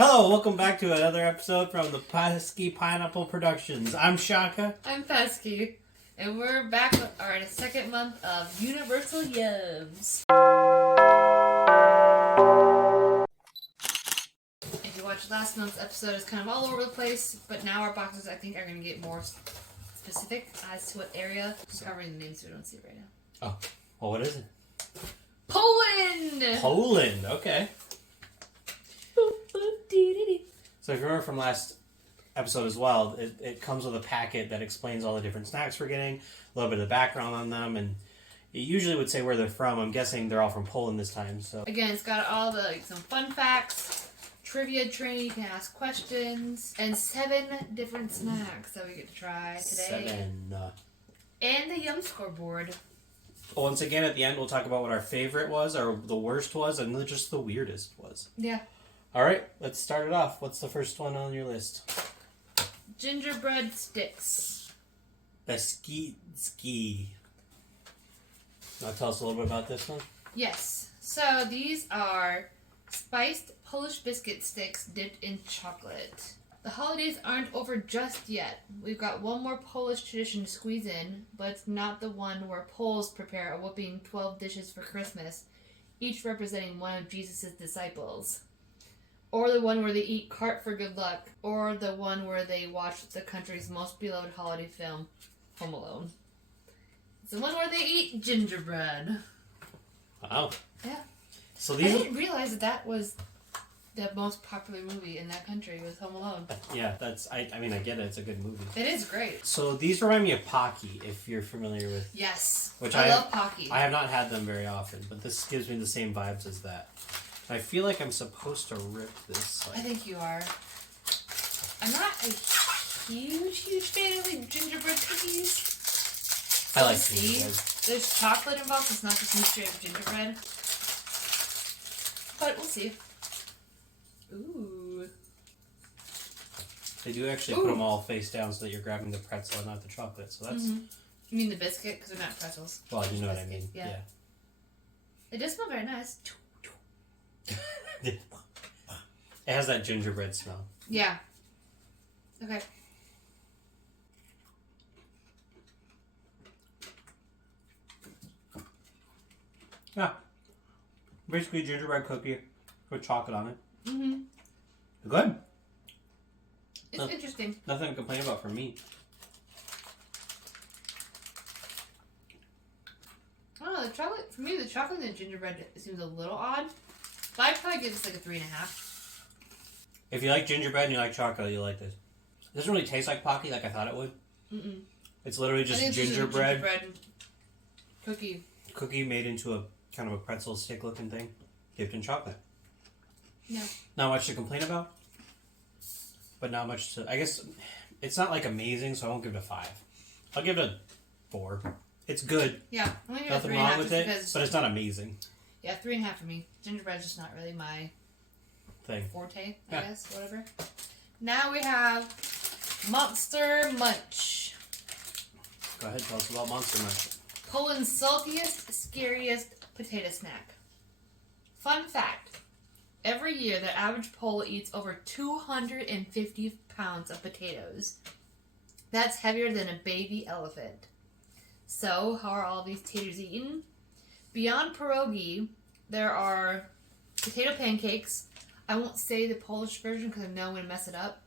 Hello, welcome back to another episode from the Ptasie Pineapple Productions. I'm Shaka. I'm Ptasie, and we're back with our second month of Universal Yums. If you watched last month's episode, it's kind of all over the place, but now our boxes, I think, are going to get more specific as to what area. I'm covering the names so we don't see it right now. Oh, well, what is it? Poland! Poland, okay. So if you remember from last episode as well, it comes with a packet that explains all the different snacks we're getting, a little bit of the background on them, and it usually would say where they're from. I'm guessing they're all from Poland this time. So again, it's got all the some fun facts, trivia training, you can ask questions, and 7 different snacks that we get to try today. 7. And the Yum scoreboard. Once again, at the end, we'll talk about what our favorite was, or the worst was, and just the weirdest was. Yeah. All right, let's start it off. What's the first one on your list? Gingerbread Sticks. Ski. Now tell us a little bit about this one. Yes. So these are spiced Polish biscuit sticks dipped in chocolate. The holidays aren't over just yet. We've got one more Polish tradition to squeeze in, but it's not the one where Poles prepare a whopping 12 dishes for Christmas, each representing one of Jesus' disciples. Or the one where they eat cart for good luck. Or the one where they watch the country's most beloved holiday film, Home Alone. It's the one where they eat gingerbread. Wow. Yeah. So I didn't realize that was the most popular movie in that country was Home Alone. Yeah, I mean, I get it. It's a good movie. It is great. So these remind me of Pocky, if you're familiar with. Yes. Which I love Pocky. I have not had them very often, but this gives me the same vibes as that. I feel like I'm supposed to rip this. I think you are. I'm not a huge fan of like gingerbread cookies. I like gingerbread. There's chocolate involved. It's not just straight up gingerbread. But we'll see. Ooh. They do actually put them all face down so that you're grabbing the pretzel and not the chocolate. So that's. Mm-hmm. You mean the biscuit? Because they're not pretzels. Well, you know biscuit. what I mean. Yeah. It does smell very nice. It has that gingerbread smell. Yeah. Okay. Yeah. Basically gingerbread cookie with chocolate on it. Mm-hmm. Good. It's interesting. Nothing to complain about from me. I don't know, the chocolate, for me, the chocolate and the gingerbread seems a little odd. But I'd probably give this like a 3.5. If you like gingerbread and you like chocolate, you'll like this. It doesn't really taste like Pocky like I thought it would. Mm-mm. It's literally just gingerbread cookie. Cookie made into a kind of a pretzel stick looking thing, dipped in chocolate. Yeah. Not much to complain about, but not much to. I guess it's not like amazing, so I won't give it a 5. I'll give it a 4. It's good. Yeah, I'm gonna give Nothing it a 3.5 wrong with it, because, but it's not amazing. Yeah, 3.5 for me. Gingerbread's just not really my Thing. forte, I guess, whatever. Now we have Monster Munch. Go ahead, tell us about Monster Munch. Poland's saltiest, scariest potato snack. Fun fact. Every year, the average Pole eats over 250 pounds of potatoes. That's heavier than a baby elephant. So, how are all these taters eaten? Beyond pierogi, there are potato pancakes. I won't say the Polish version because I know I'm going to mess it up.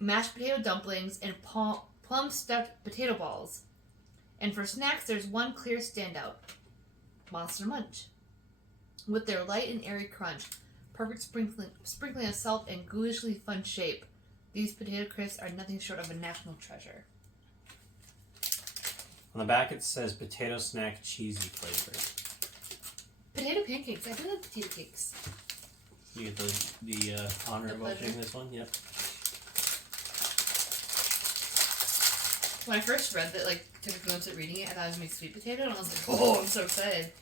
Mashed potato dumplings and plum-stuffed potato balls. And for snacks, there's one clear standout. Monster Munch. With their light and airy crunch, perfect sprinkling of salt, and ghoulishly fun shape, these potato crisps are nothing short of a national treasure. On the back it says potato snack cheesy flavor. Potato pancakes. I do like potato cakes. You get the honor of opening this one? Yep. When I first read that, took a glimpse at reading it, I thought it was made sweet potato, and I was like, oh, I'm so excited.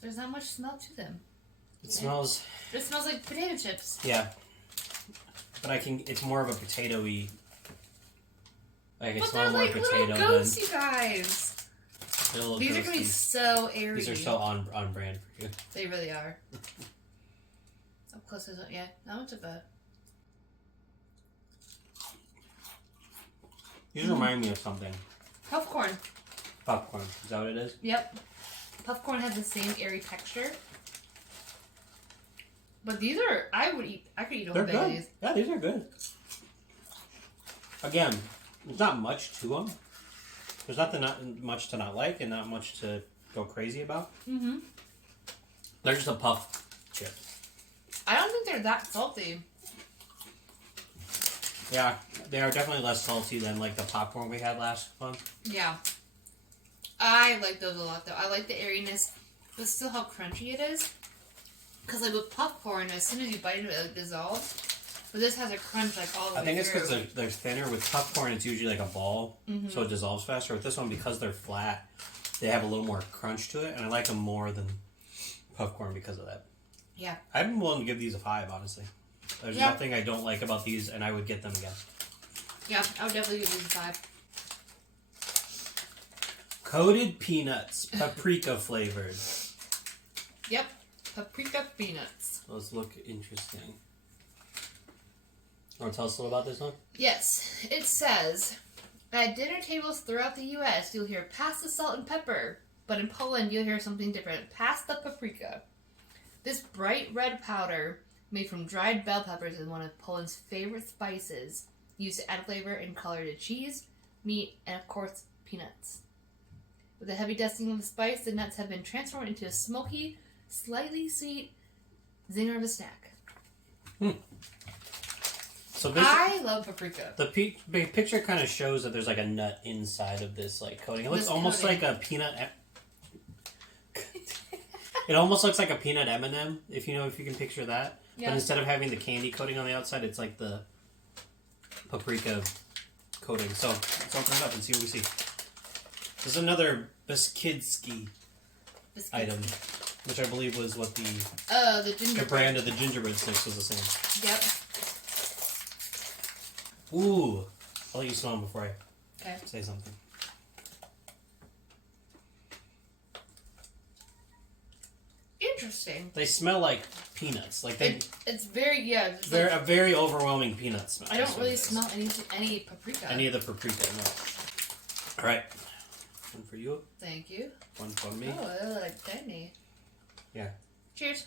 There's not much smell to them. It smells like potato chips. Yeah. But it's more of a potato-y. Like, it smells more potato than... But they're like little goats, you guys. These are gonna be so airy. These are so on brand for you. They really are. Up close isn't not much of a. These remind me of something. Popcorn. Popcorn. Is that what it is? Yep. Popcorn has the same airy texture. But these are, I could eat a whole bag of these. Yeah, these are good. Again, there's not much to them. There's not much to not like and not much to go crazy about. Mm-hmm. They're just a puff chip. I don't think they're that salty. Yeah, they are definitely less salty than like the popcorn we had last month. Yeah. I like those a lot though. I like the airiness, but still how crunchy it is. Because like with popcorn, as soon as you bite into it, it dissolves. But this has a crunch like all the way through. I think it's because they're thinner. With popcorn, it's usually like a ball, so it dissolves faster. With this one, because they're flat, they have a little more crunch to it, and I like them more than popcorn because of that. Yeah. I'm willing to give these a 5, honestly. There's nothing I don't like about these, and I would get them again. Yeah, I would definitely give these a 5. Coated peanuts, paprika flavored. Yep, paprika peanuts. Those look interesting. Want to tell us a little about this one? Yes, it says, at dinner tables throughout the U.S., you'll hear pass the salt and pepper, but in Poland, you'll hear something different. Pass the paprika. This bright red powder, made from dried bell peppers, is one of Poland's favorite spices, used to add flavor and color to cheese, meat, and of course, peanuts. With a heavy dusting of the spice, the nuts have been transformed into a smoky, slightly sweet zinger of a snack. So this, I love paprika. the picture kind of shows that there's like a nut inside of this like coating. It looks almost like a peanut. It almost looks like a peanut M&M, if you can picture that. Yeah. But instead of having the candy coating on the outside, it's like the paprika coating. So let's open it up and see what we see. This is another Biskidski item, which I believe was what the brand of the gingerbread sticks was the same. Yep. Ooh, I'll let you smell them before I say something. Interesting. They smell like peanuts. Like it's very They're a very overwhelming peanut smell. I don't really smell any paprika. Any of the paprika, no. All right, one for you. Thank you. One for me. Oh, they look like tiny. Yeah. Cheers.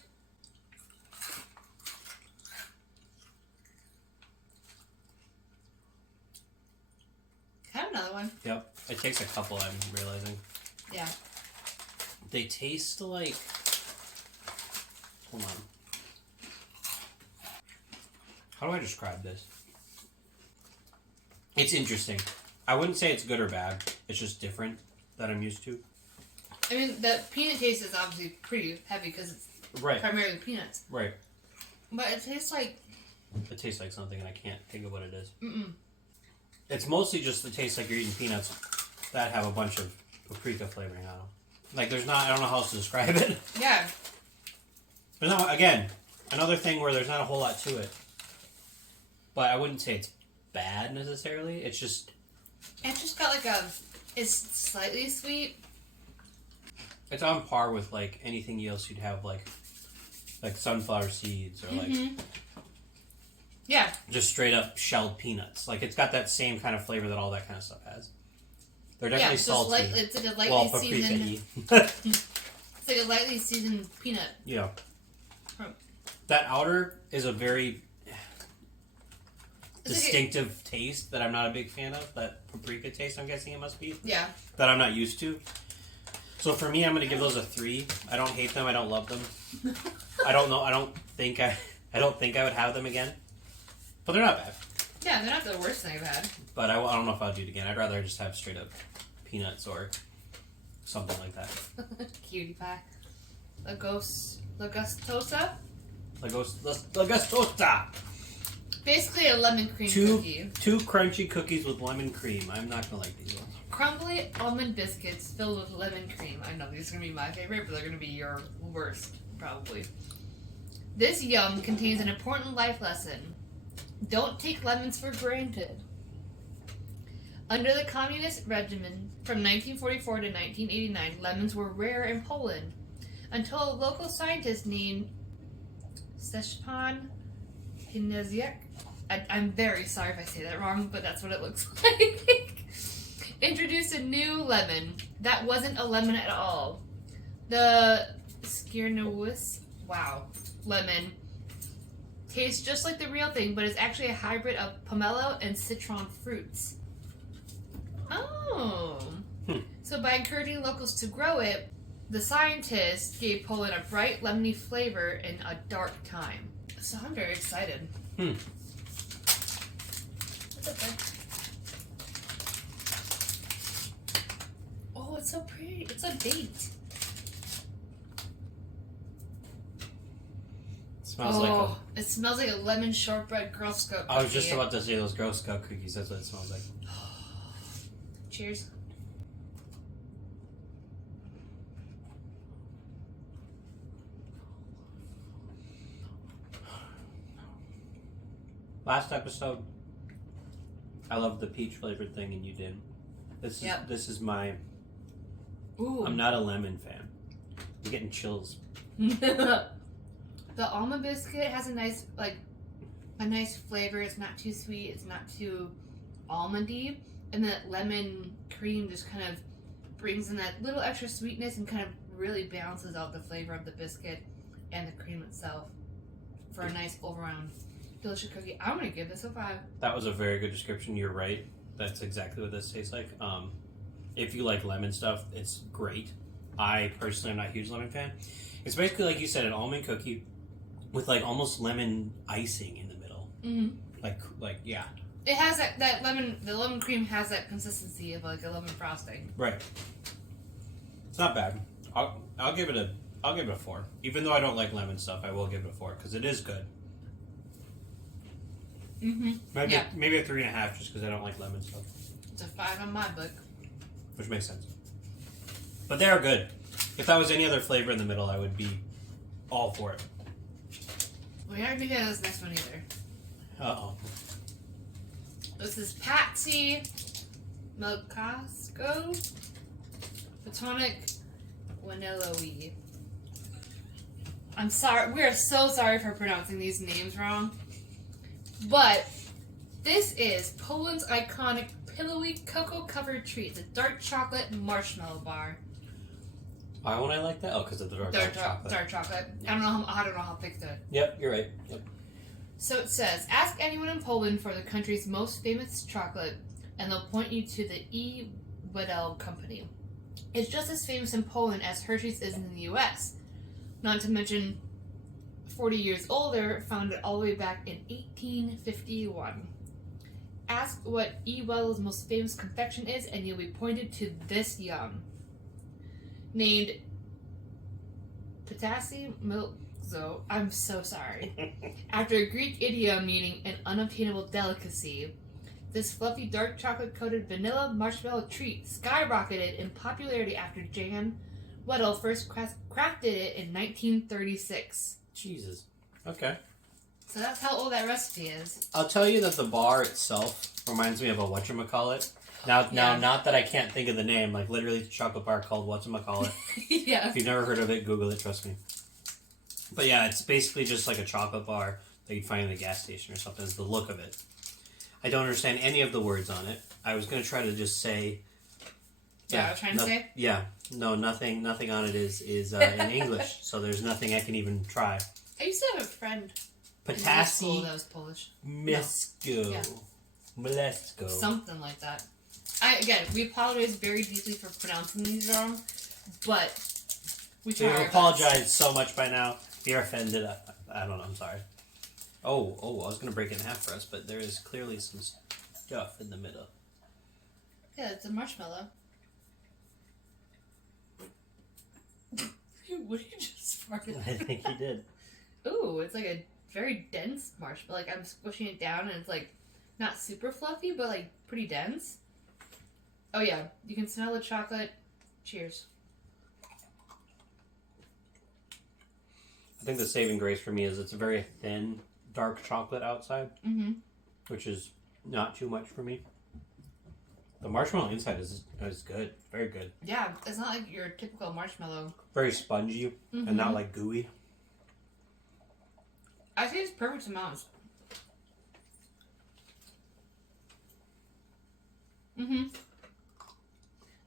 Have another one. Yep. It takes a couple, I'm realizing. Yeah. They taste like... Hold on. How do I describe this? It's interesting. I wouldn't say it's good or bad. It's just different that I'm used to. I mean, the peanut taste is obviously pretty heavy because it's primarily peanuts. Right. But it tastes like... It tastes like something and I can't think of what it is. Mm-mm. It's mostly just it tastes like you're eating peanuts that have a bunch of paprika flavoring on them. Like, there's not... I don't know how else to describe it. Yeah. But no, again, another thing where there's not a whole lot to it. But I wouldn't say it's bad necessarily. It's just got like a... It's slightly sweet. It's on par with like anything else you'd have like sunflower seeds or like yeah, just straight up shelled peanuts. Like it's got that same kind of flavor that all that kind of stuff has. They're definitely salty. It's like a lightly seasoned. It's like a lightly seasoned peanut. Yeah. That outer is a very distinctive taste that I'm not a big fan of. That paprika taste, I'm guessing it must be. Yeah. That I'm not used to. So for me, I'm going to give those a 3. I don't hate them. I don't love them. I don't know. I don't think I would have them again. But they're not bad. Yeah, they're not the worst thing I've had. But I don't know if I'll do it again. I'd rather just have straight up peanuts or something like that. Cutie pie. Gustosa? Gustosa! Basically a lemon cream cookie. 2 crunchy cookies with lemon cream. I'm not going to like these ones. Crumbly almond biscuits filled with lemon cream. I know these are going to be my favorite, but they're going to be your worst, probably. This yum contains an important life lesson. Don't take lemons for granted. Under the communist regime, From 1944 to 1989, lemons were rare in Poland until a local scientist named Szczepan Ptasie, I'm very sorry if I say that wrong, but that's what it looks like, introduced a new lemon that wasn't a lemon at all. The Skiernuis, lemon tastes just like the real thing, but it's actually a hybrid of pomelo and citron fruits. Oh. So by encouraging locals to grow it, the scientists gave Poland a bright, lemony flavor in a dark time. So I'm very excited. What's up, bud? Oh, it's so pretty. It's a date. It smells like a lemon shortbread Girl Scout cookie. I was just about to say those Girl Scout cookies. That's what it smells like. Cheers. Last episode, I loved the peach flavored thing, and you didn't. This is my. Ooh. I'm not a lemon fan. I'm getting chills. The almond biscuit has a nice flavor. It's not too sweet. It's not too almondy, and that lemon cream just kind of brings in that little extra sweetness and kind of really balances out the flavor of the biscuit and the cream itself for a nice all-around delicious cookie. I'm gonna give this a 5. That was a very good description. You're right. That's exactly what this tastes like. If you like lemon stuff, it's great. I personally am not a huge lemon fan. It's basically, like you said, an almond cookie with like almost lemon icing in the middle. Like yeah. It has that lemon. The lemon cream has that consistency of like a lemon frosting. Right. It's not bad. I'll give it a 4. Even though I don't like lemon stuff, I will give it a 4 because it is good. Maybe a 3.5 just because I don't like lemon stuff. It's a 5 on my book. Which makes sense. But they are good. If that was any other flavor in the middle, I would be all for it. We aren't gonna get this next one either. Uh-oh. This is Ptasie, Mlescako, Platonic, Vanilloe. I'm sorry. We are so sorry for pronouncing these names wrong. But this is Poland's iconic pillowy cocoa-covered treat, the dark chocolate marshmallow bar. Why won't I like that? Oh, because of the dark chocolate. Dark chocolate. Yeah. I don't know how thick to. Yep, you're right. Yep. So it says, ask anyone in Poland for the country's most famous chocolate, and they'll point you to the E. Wedel company. It's just as famous in Poland as Hershey's is in the U.S. Not to mention, 40 years older, founded all the way back in 1851. Ask what E. Wedel's most famous confection is, and you'll be pointed to this yum. Named Ptasie Mlescako, I'm so sorry. After a Greek idiom meaning an unobtainable delicacy, this fluffy dark chocolate-coated vanilla marshmallow treat skyrocketed in popularity after Jan Wedel first crafted it in 1936. Jesus. Okay. So that's how old that recipe is. I'll tell you that the bar itself reminds me of a whatchamacallit. Now, not that I can't think of the name, like literally the chocolate bar called whatchamacallit. Yeah. If you've never heard of it, Google it, trust me. But yeah, it's basically just like a chocolate bar that you'd find in a gas station or something, is the look of it. I don't understand any of the words on it. I was going to try to just say... I was trying to say? Yeah. No, nothing on it is in English, so there's nothing I can even try. I used to have a friend Ptasie that was Polish. Mlescako. Yeah. Mlescako. Something like that. We apologize very deeply for pronouncing these wrong, but we've apologized so much by now. If you're offended, I don't know, I'm sorry. Oh, I was going to break it in half for us, but there is clearly some stuff in the middle. Yeah, it's a marshmallow. What did you just fart? I think you did. Ooh, it's like a very dense marshmallow. Like I'm squishing it down and it's like not super fluffy, but like pretty dense. Oh yeah, you can smell the chocolate. Cheers. I think the saving grace for me is it's a very thin, dark chocolate outside, which is not too much for me. The marshmallow inside is good. Very good. Yeah, it's not like your typical marshmallow. Very spongy and not like gooey. I think it's perfect amounts.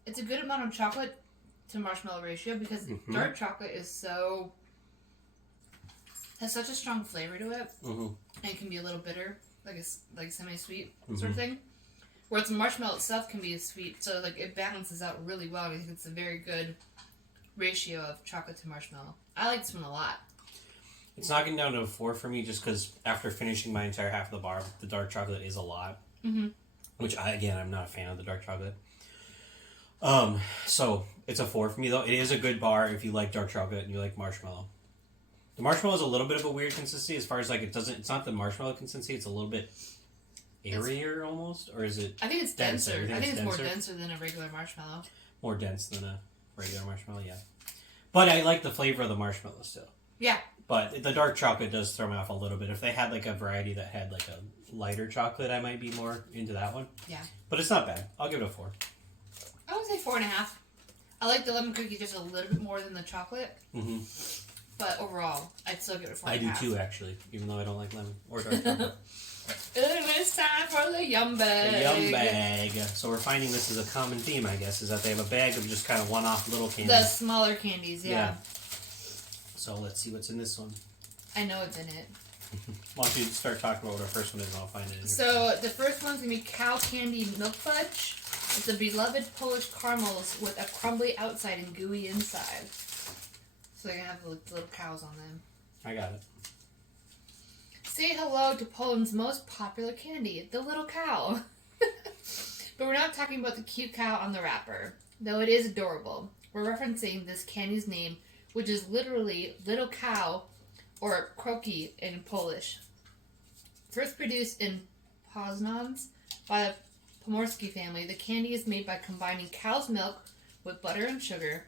It's a good amount of chocolate to marshmallow ratio because dark chocolate is has such a strong flavor to it, and it can be a little bitter, like semi-sweet sort of thing. Whereas the marshmallow itself can be sweet, so like it balances out really well. I think it's a very good ratio of chocolate to marshmallow. I like this one a lot. It's knocking down to a 4 for me just because after finishing my entire half of the bar, the dark chocolate is a lot. Which I'm not a fan of the dark chocolate. So it's a 4 for me though. It is a good bar if you like dark chocolate and you like marshmallow. The marshmallow is a little bit of a weird consistency as far as like it's not the marshmallow consistency, it's a little bit airier almost, or is it? I think it's denser. I think it's more denser? denser than a regular marshmallow. More dense than a regular marshmallow, yeah. But I like the flavor of the marshmallow still. Yeah. But the dark chocolate does throw me off a little bit. If they had like a variety that had like a lighter chocolate, I might be more into that one. Yeah. But it's not bad. I'll give it a 4. I would say 4.5. I like the lemon cookie just a little bit more than the chocolate. But overall, I'd still give it a 4.5. I do too, actually, even though I don't like lemon or dark chocolate. It's time for the yum bag. The yum bag. So we're finding this is a common theme, I guess, is that they have a bag of just kind of one-off little candies. The smaller candies, yeah. So let's see what's in this one. I know it's in it. Why don't you start talking about what our first one is and I'll find it in here. So the first one's going to be cow candy milk fudge. It's the beloved Polish caramels with a crumbly outside and gooey inside. So they're going to have the little cows on them. I got it. Say hello to Poland's most popular candy, the little cow. But we're not talking about the cute cow on the wrapper, though it is adorable. We're referencing this candy's name, which is literally little cow, or kroki in Polish. First produced in Poznan's by the Pomorski family, the candy is made by combining cow's milk with butter and sugar,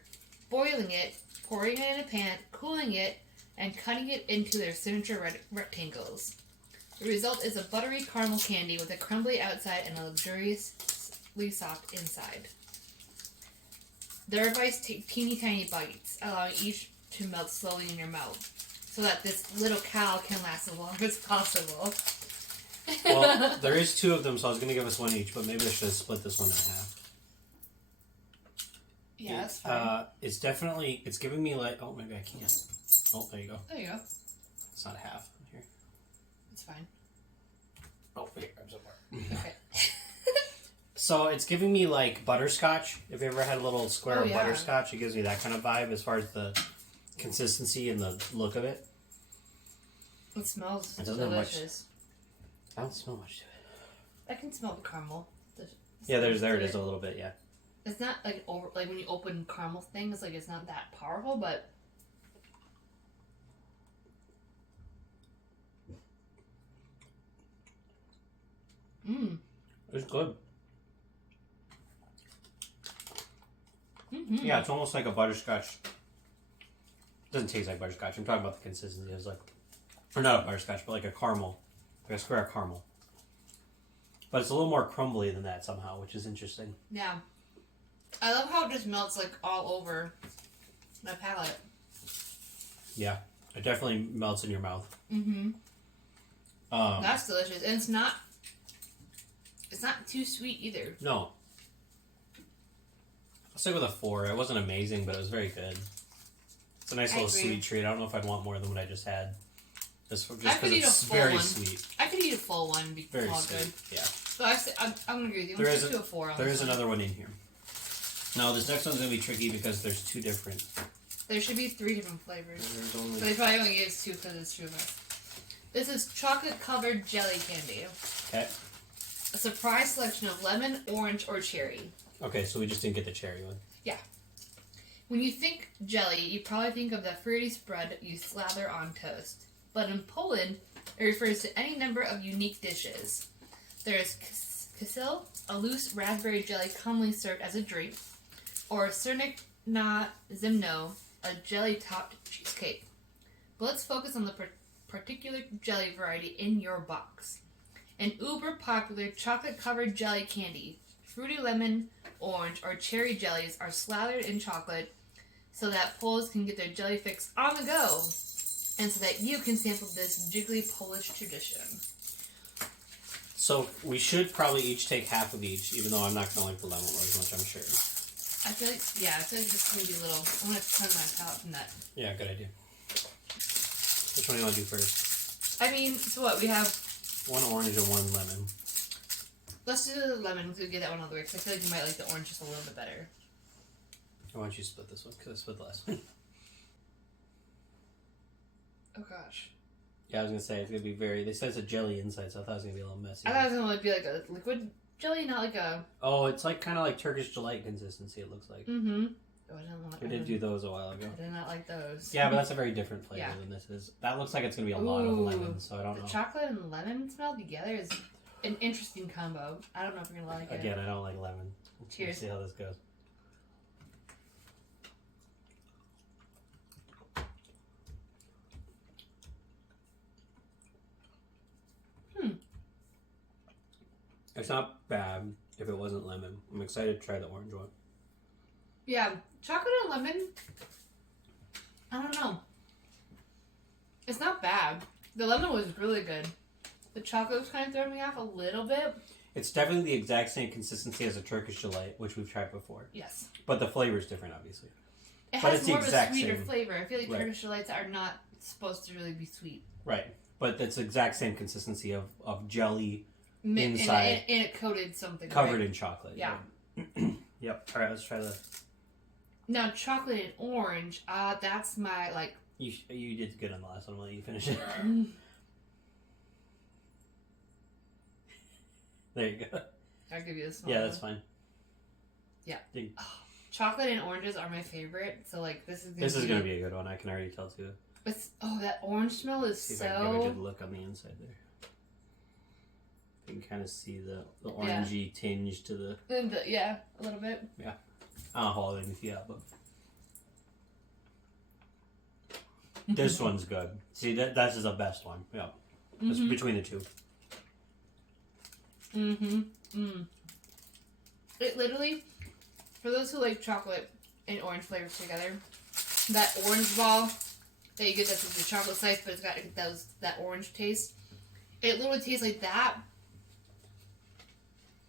boiling it, pouring it in a pan, cooling it, and cutting it into their signature rectangles. The result is a buttery caramel candy with a crumbly outside and a luxuriously soft inside. Their advice: take teeny tiny bites, allowing each to melt slowly in your mouth, so that this little cow can last as long as possible. Well, there is 2 of them, so I was going to give us 1 each, but maybe I should have split this one in half. Yeah, that's fine. It's giving me like, oh, maybe I can't. Oh, there you go. There you go. It's not a half. Here. It's fine. Oh, here, grab some more. Okay. So it's giving me like butterscotch. If you ever had a little square of yeah. butterscotch, it gives me that kind of vibe as far as the consistency and the look of it. It smells It doesn't have much. delicious. I don't smell much to it. I can smell the caramel. Yeah, there it is a little bit, yeah. It's not like when you open caramel things, like it's not that powerful, but It's good. Mm-hmm. Yeah, it's almost like a butterscotch. It doesn't taste like butterscotch. I'm talking about the consistency. It's like, or not a butterscotch, but like a caramel, like a square of caramel. But it's a little more crumbly than that somehow, which is interesting. Yeah. I love how it just melts like all over my palate. Yeah, it definitely melts in your mouth. Mm-hmm. That's delicious, and it's not too sweet either. No. I'll stick with a 4. It wasn't amazing, but it was very good. It's a nice little sweet treat. I don't know if I'd want more than what I just had. Just because it's very sweet. I could eat a full one and be Very all sweet. good. Yeah. So I'm going to agree with you. I'm to a 4 on There this is one. another one in here. Now, this next one's going to be tricky because there's 2 different. There should be 3 different flavors. There's only... But they probably only gave us 2 because it's 2 of us. This is chocolate-covered jelly candy. Okay. A surprise selection of lemon, orange, or cherry. Okay, so we just didn't get the cherry one. Yeah. When you think jelly, you probably think of that fruity spread you slather on toast. But in Poland, it refers to any number of unique dishes. There is kysil, a loose raspberry jelly commonly served as a drink, or sernik na zimno, a jelly-topped cheesecake. But let's focus on the particular jelly variety in your box. An uber-popular chocolate-covered jelly candy, fruity lemon, orange, or cherry jellies are slathered in chocolate so that Poles can get their jelly fix on the go, and so that you can sample this jiggly Polish tradition. So we should probably each take half of each, even though I'm not going to like the lemon as much, I'm sure. I feel like this can be a little... I'm going to turn my palate from that. Yeah, good idea. Which one do you want to do first? I mean, so what? We have... One orange and one lemon. Let's do the lemon. We'll get that one out of the way, because I feel like you might like the orange just a little bit better. Why don't you split this one, because I split the last one. Oh, gosh. Yeah, I was going to say, it's going to be very... They said it's a jelly inside, so I thought it was going to be a little messy. I thought it was going to be like a liquid jelly, not like a... Oh, it's like kind of like Turkish delight consistency, it looks like. Mm-hmm. Oh, I didn't like We did do those a while ago. I did not like those. Yeah, but that's a very different flavor Yeah. than this is. That looks like it's going to be a lot of lemon, so I don't know. The chocolate and lemon smell together is an interesting combo. I don't know if you're going to like it. Again, I don't like lemon. Cheers. Let's see how this goes. It's not bad if it wasn't lemon. I'm excited to try the orange one. Yeah, chocolate and lemon, I don't know. It's not bad. The lemon was really good. The chocolate was kind of throwing me off a little bit. It's definitely the exact same consistency as a Turkish delight, which we've tried before. Yes. But the flavor is different, obviously. It But has it's the more of a exact sweeter same. flavor. I feel like Right. Turkish delights are not supposed to really be sweet. Right. But it's the exact same consistency of jelly Inside. And it coated something. covered right? in chocolate. Yeah. Yep. All right, let's try the... Now, chocolate and orange, that's my, like... You did good on the last one. I'll let you finish it. There you go. I'll give you this one. Yeah, that's fine. Yeah. Think- Chocolate and oranges are my favorite, so, like, this is going to be a good one. I can already tell, too. That orange smell is See if so... I can get a good look on the inside there. You can kind of see the orangey tinge to the... Yeah, a little bit. Yeah. I don't know how all they can see that, but... This one's good. See, that's the best one. Yeah. It's between the two. It literally, for those who like chocolate and orange flavors together, that orange ball that you get that's with the chocolate slice, but it's got that orange taste. It literally tastes like that,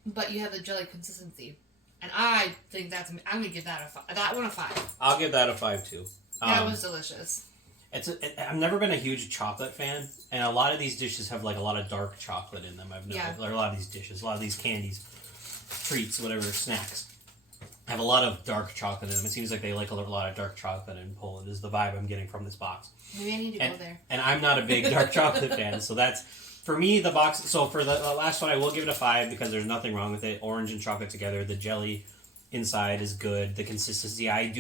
but you have the jelly consistency. And I think I'm going to give that that one a 5. I'll give that a 5, too. That was delicious. I've never been a huge chocolate fan, and a lot of these dishes have like a lot of dark chocolate in them. I've noticed. Or a lot of these dishes, a lot of these candies, treats, whatever, snacks, have a lot of dark chocolate in them. It seems like they like a lot of dark chocolate in Poland, is the vibe I'm getting from this box. Maybe I need to go there. And I'm not a big dark chocolate fan, so that's, for me, the box. So for the last one, I will give it a 5 because there's nothing wrong with it. Orange and chocolate together, the jelly inside is good. The consistency, I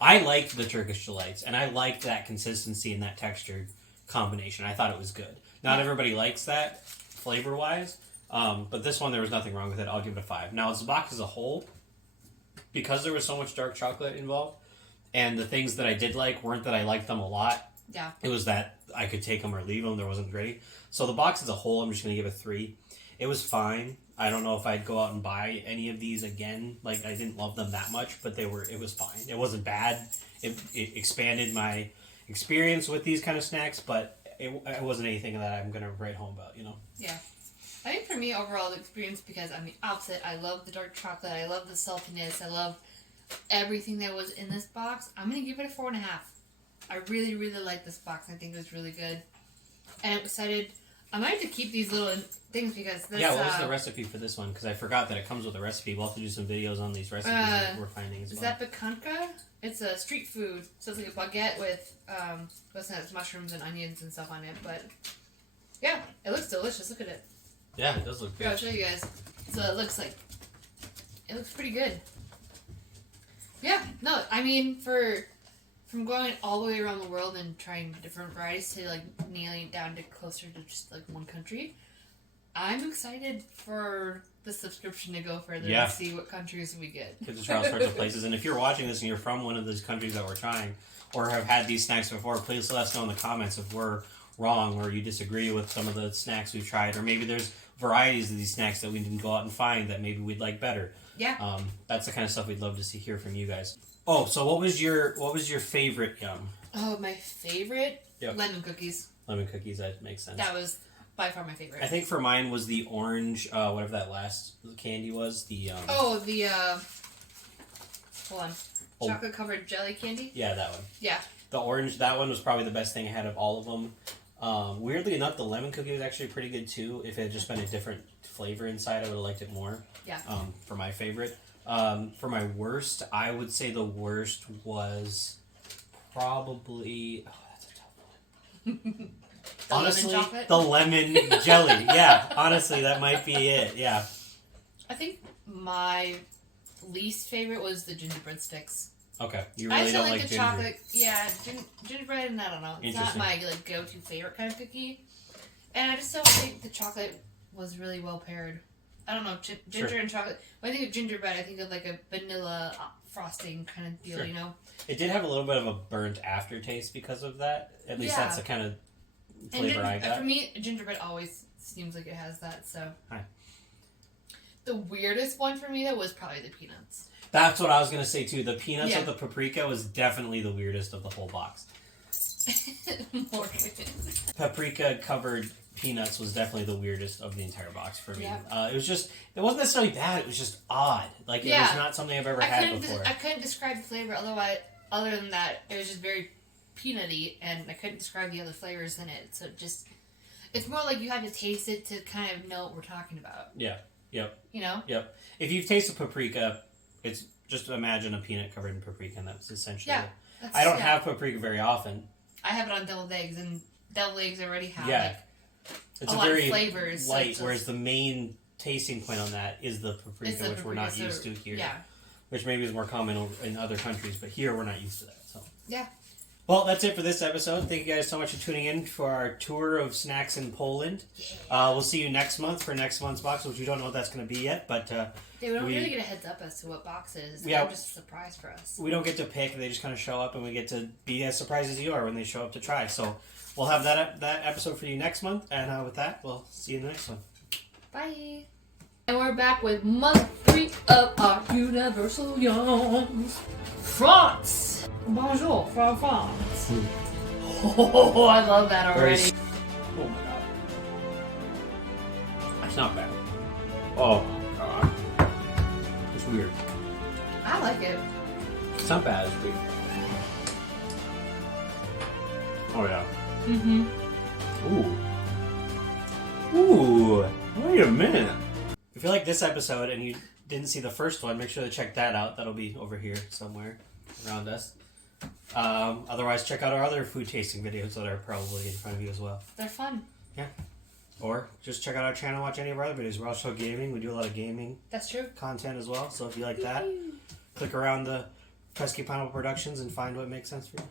liked the Turkish delights, and I liked that consistency and that textured combination. I thought it was good. Not everybody likes that flavor wise, but this one there was nothing wrong with it. I'll give it a 5. Now, as the box as a whole, because there was so much dark chocolate involved, and the things that I did like weren't that I liked them a lot. Yeah. It was that I could take them or leave them. There wasn't great. So the box as a whole, I'm just going to give it 3. It was fine. I don't know if I'd go out and buy any of these again. Like, I didn't love them that much, but it was fine. It wasn't bad. It expanded my experience with these kind of snacks, but it wasn't anything that I'm going to write home about, you know? Yeah. I think for me, overall, the experience, because I'm the opposite. I love the dark chocolate. I love the saltiness. I love everything that was in this box. I'm going to give it a 4.5. I really, really like this box. I think it was really good. And I'm excited. I might have to keep these little things because this... Yeah, what was the recipe for this one? Because I forgot that it comes with a recipe. We'll have to do some videos on these recipes that we're finding as well. Is that Paprika? It's a street food. So it's like a baguette with, it's mushrooms and onions and stuff on it. But, yeah, it looks delicious. Look at it. Yeah, it does look good. Here, I'll show you guys. So it looks pretty good. Yeah, no, I mean, from going all the way around the world and trying different varieties to, like, nailing it down to closer to just, like, one country, I'm excited for the subscription to go further and see what countries we get. Get to try all sorts of places. And if you're watching this and you're from one of those countries that we're trying, or have had these snacks before, please let us know in the comments if we're wrong or you disagree with some of the snacks we've tried, or maybe there's varieties of these snacks that we didn't go out and find that maybe we'd like better. Yeah. That's the kind of stuff we'd love to hear from you guys. Oh, so what was your favorite yum? Oh, my favorite? Yep. Lemon cookies. Lemon cookies, that makes sense. That was by far my favorite. I think for mine was the orange, whatever that last candy was. Hold on. Chocolate covered jelly candy? Yeah, that one. Yeah. The orange, that one was probably the best thing I had of all of them. Weirdly enough, the lemon cookie was actually pretty good too. If it had just been a different flavor inside, I would have liked it more. Yeah. For my favorite. For my worst, I would say the worst was probably... Oh, that's a tough one. Honestly, the lemon jelly. Yeah, honestly, that might be it. Yeah. I think my least favorite was the gingerbread sticks. Okay, you I really still don't like like the ginger. chocolate. Yeah, gingerbread, and I don't know. It's not my go-to favorite kind of cookie. And I just don't think the chocolate was really well paired. I don't know, ginger and chocolate. When I think of gingerbread, I think of like a vanilla frosting kind of deal, you know? It did have a little bit of a burnt aftertaste because of that. At least that's the kind of flavor I got. For me, gingerbread always seems like it has that, so. Hi. The weirdest one for me, though, was probably the peanuts. That's what I was going to say, too. The peanuts with the paprika was definitely the weirdest of the whole box. Paprika-covered peanuts was definitely the weirdest of the entire box for me. Yeah. It wasn't necessarily bad, it was just odd. Like, it was not something I've ever had before. I couldn't describe the flavor other than that. It was just very peanutty, and I couldn't describe the other flavors in it. So it's more like you have to taste it to kind of know what we're talking about. Yeah. Yep. You know? Yep. If you've tasted paprika, it's just imagine a peanut covered in paprika, and that's essentially it. I don't have paprika very often. I have it on deviled eggs, and deviled eggs already have it's a lot of flavors. Light, whereas the main tasting point on that is the paprika, which we're not used to here. Yeah. Which maybe is more common in other countries, but here we're not used to that. So. Yeah. Well, that's it for this episode. Thank you guys so much for tuning in for our tour of snacks in Poland. Yeah. We'll see you next month for next month's box, which we don't know what that's going to be yet, but... we don't really get a heads up as to what box it is. Yeah, it's just a surprise for us. We don't get to pick. They just kind of show up, and we get to be as surprised as you are when they show up to try. So we'll have that episode for you next month, and with that, we'll see you in the next one. Bye. And we're back with month 3 of our Universal Yums. France! Bonjour from France. Oh, I love that already. Oh my god. That's not bad. Oh my god. It's weird. I like it. It's not bad, it's weird. Oh yeah. Ooh, wait a minute. If you like this episode and you didn't see the first one, make sure to check that out. That'll be over here somewhere around us. Otherwise, check out our other food tasting videos that are probably in front of you as well. They're fun. Yeah. Or just check out our channel, watch any of our other videos. We're also gaming. We do a lot of gaming content as well. So if you like that, click around the Pesky Pineapple Productions and find what makes sense for you.